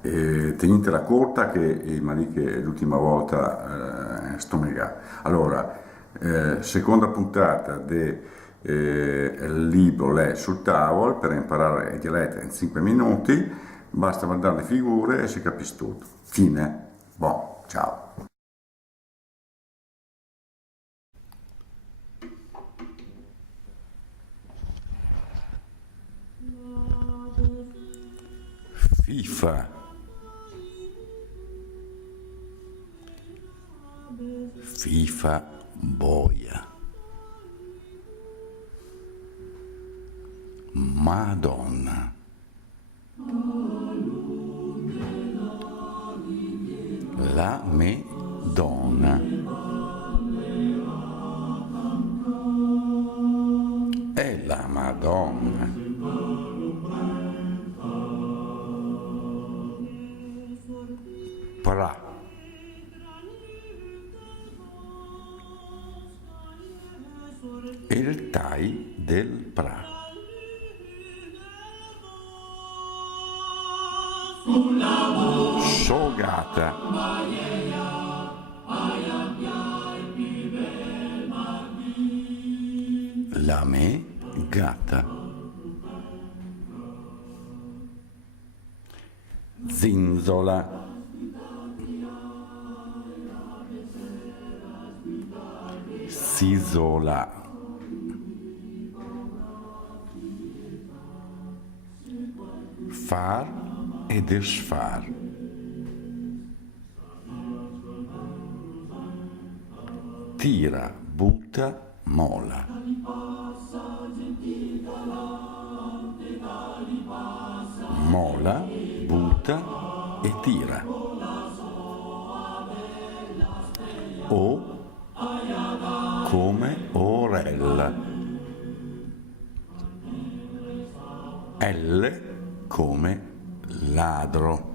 Tenitela corta che che l'ultima volta sto mega. Allora, seconda puntata del libro Lei sul tavolo per imparare il dialetto in 5 minuti, basta guardare le figure e si capisce tutto. Fine. Buon, ciao. FIFA, FIFA boia, Madonna, la Medonna, è la Madonna. Pra, il Tai del Pra. Sogata, la me gata. Zinzola, sisola, far e desfar, tira, butta, mola, mola, butta e tira, o come orella, L come ladro.